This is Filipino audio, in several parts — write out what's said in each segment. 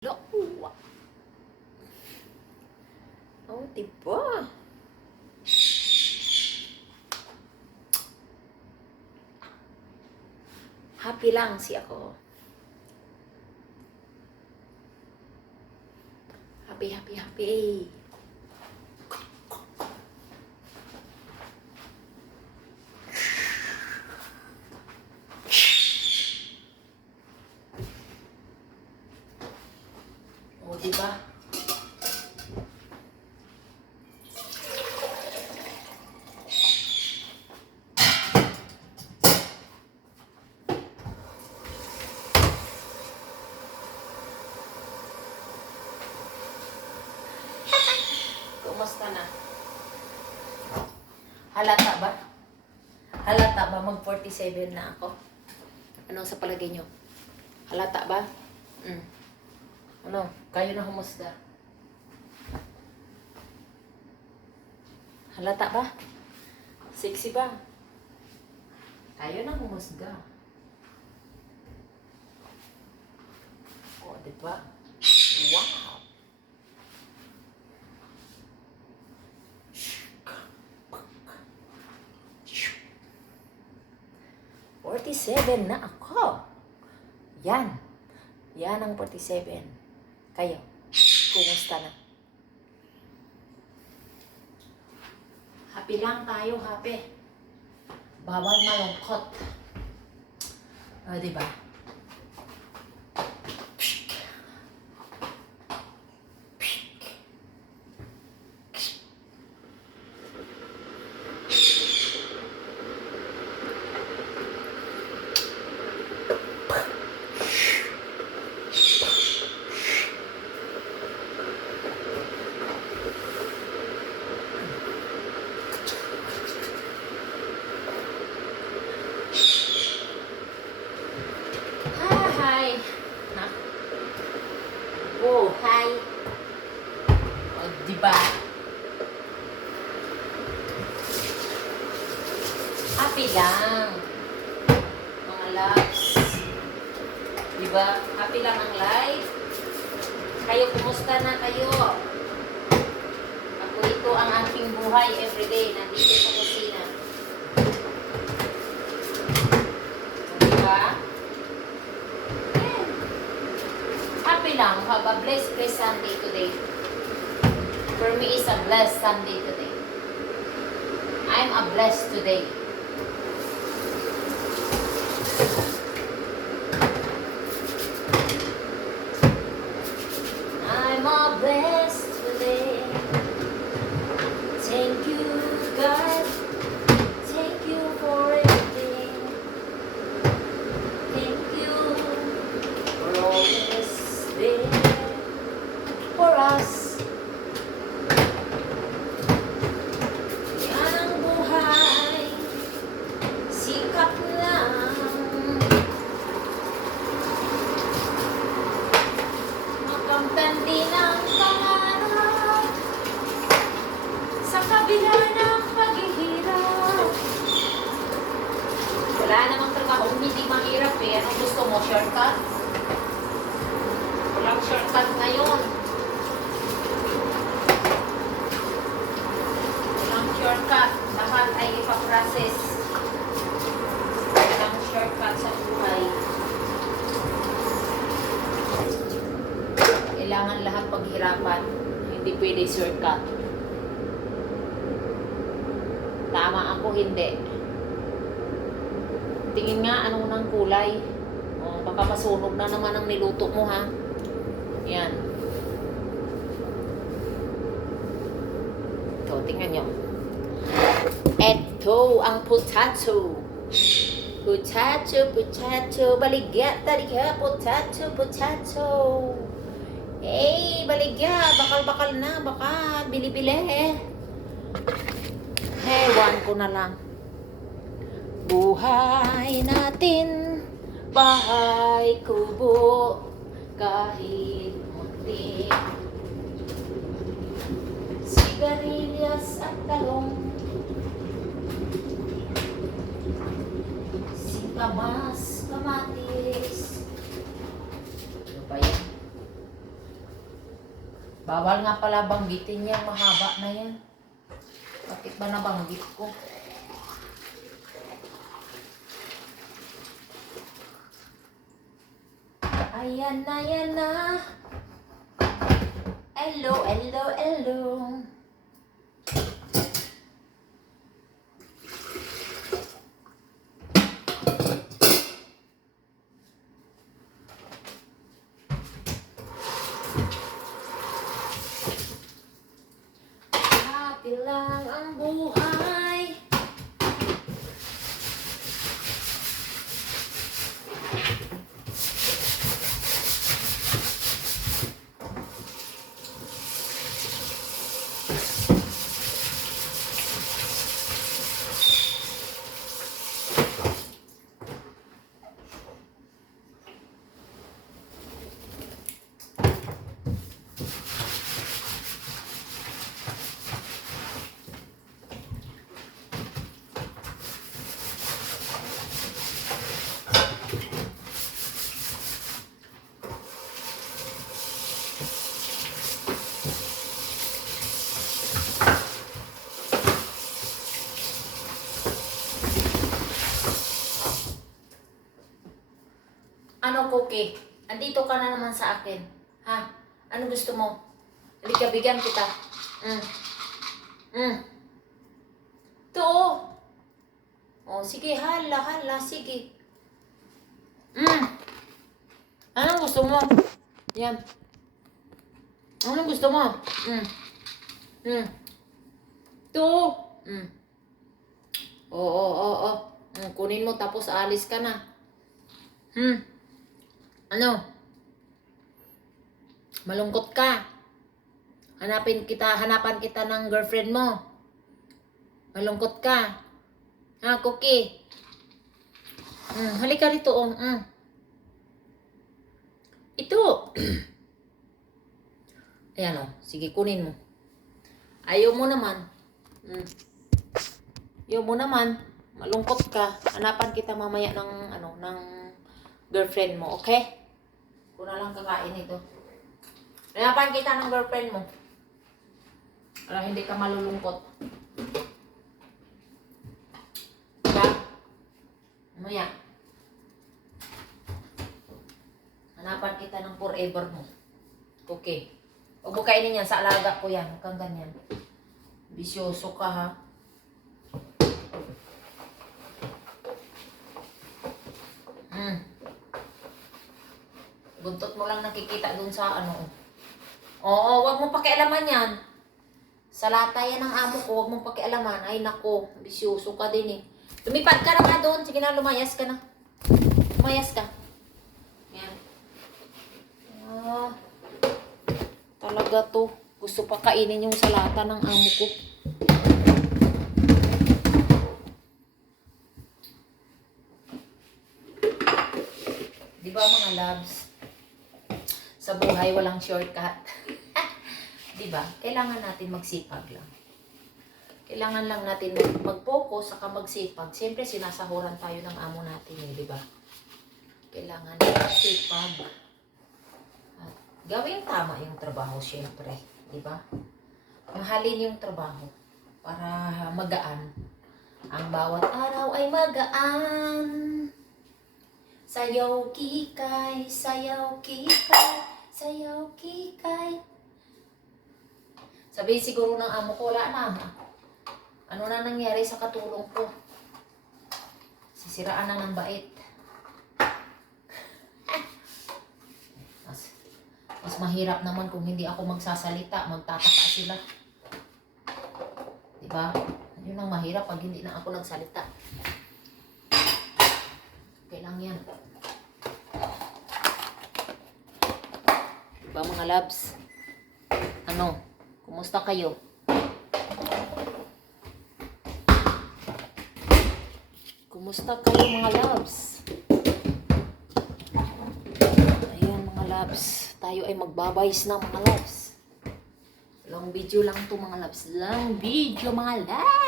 Nakuha. Oh, diba? Happy lang si ako. Happy, happy, happy. Oh, diba? Kumusta na? Halata ba? Halata ba mag 47 na ako? Ano sa palagay nyo? Halata ba? Ano? Kayo na humusga. Halata ba? Sexy ba? Kayo na humusga. Oh, diba? Wow! 47 na ako. Yan. Yan ang 47. Kayo, kumusta na? Happy lang tayo, happy. Bawal malungkot. O, diba? Hi. Ha? Oh, hi. O, diba? Happy lang. Mga loves. Diba? Happy lang ang life. Kayo, kumusta na kayo? Ako, ito ang aking buhay everyday. Nandito sa kusina. Diba? Happy lang. Have a blessed Sunday today. For me, it's a blessed Sunday today. I'm a blessed today. I'm a blessed today. Thank you, God. Thank you for everything. Thank you for always being for us. Yan ang buhay. Sikap lang. Makamtan din ang pangarap sa kabila ng paghihirap. Wala namang trabaho hindi mahirap eh. Anong gusto mo? Shortcut? Walang shortcut ngayon. Walang shortcut. Lahat ay ipaprocess. Walang shortcut sa buhay. Kailangan lahat paghirapan. Hindi pwede shortcut. Tama ako, hindi. Tingin nga anong nang kulay. O, baka masunog na naman ang niluto mo, ha? Yan. Ito, tingnan nyo. Ito ang potato. Potato, potato. Baligya, taligya. Potato, potato. Baligya. Bakal-bakal na. Baka bili-bili. Hewan ko na lang. Buhay natin, bahay kubo, kahit munti. Sigarilyas at talong, singkamas, kamatis. Ano ba yan? Bawal nga pala banggitin yan. Mahaba na yan. Bakit ba nabanggit ko? Ayan na, yan na. Hello, hello, hello. Happy lang ang buhay. Ano, Cookie? Andito ka na naman sa akin. Ha? Ano gusto mo? Halika, bigyan kita. Ito, oh. Oh, sige, hala, sige. Anong gusto mo? Yan. Anong gusto mo? Ito. Oo. Kunin mo tapos alis ka na. Ano? Malungkot ka. Hanapan kita ng girlfriend mo. Malungkot ka. Ha, Cookie? Halika rito, oh. Ito. Ayan, oh. Sige, kunin mo. Ayaw mo naman. Ayaw mo naman. Malungkot ka. Hanapan kita mamaya ng girlfriend mo, okay? Kung na lang kakain ito. Hanapan kita ng girlfriend mo. Para hindi ka malulungkot. Diba? Mamaya. Hanapan kita ng forever mo. Okay. Huwag mo kainin yan. Sa alaga ko yan. Huwag kang ganyan. Bisyoso ka, ha? Buntot mo lang nakikita dun sa ano. Oo, huwag mo pakialaman yan. Sa lata yan ng amo ko, huwag mo pakialaman. Ay, nako. Bisyoso ka din eh. Lumipad ka na nga doon. Sige na, lumayas ka na. Lumayas ka. Yan. Talaga to. Gusto pa kainin yung salata ng amo ko. Diba mga loves? Sa buhay walang shortcut. Diba? Kailangan natin magsipag lang. Kailangan lang natin mag-focus saka magsipag. Siyempre sinasahuran tayo ng amo natin eh, diba? Kailangan magsipag. At gawing tama yung trabaho siyempre. Diba? Mahalin yung trabaho para magaan. Ang bawat araw ay magaan. Sayaw kikay, sayaw kikay, sayaw kikay. Sabihin siguro ng amo ko, wala na. Ano na nangyari sa katulong ko? Sisiraan na ng bait. Mas mahirap naman kung hindi ako magsasalita, magtataka sila. Diba? Yun ang mahirap pag hindi na ako nagsalita. Okay lang yan. Diba mga labs? Ano? Kumusta kayo? Kumusta kayo mga labs? Ayan mga labs. Tayo ay magbabayis na mga labs. Long video lang to mga labs. Long video mga labs.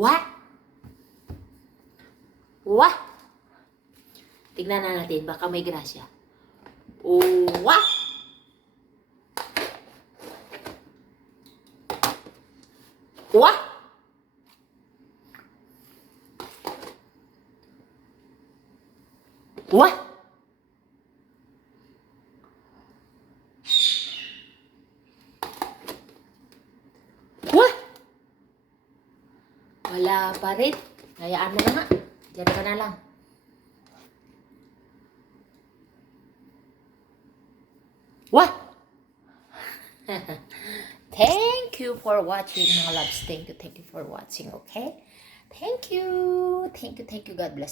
What? Wah! Tignan na natin, baka may grasya. Wah! Wah! Wah! Wah! Wala pa rin. Hayaan mo na nga. Diyan ka na lang. Wah! Thank you for watching, mga loves. Thank you for watching, okay? Thank you. God bless.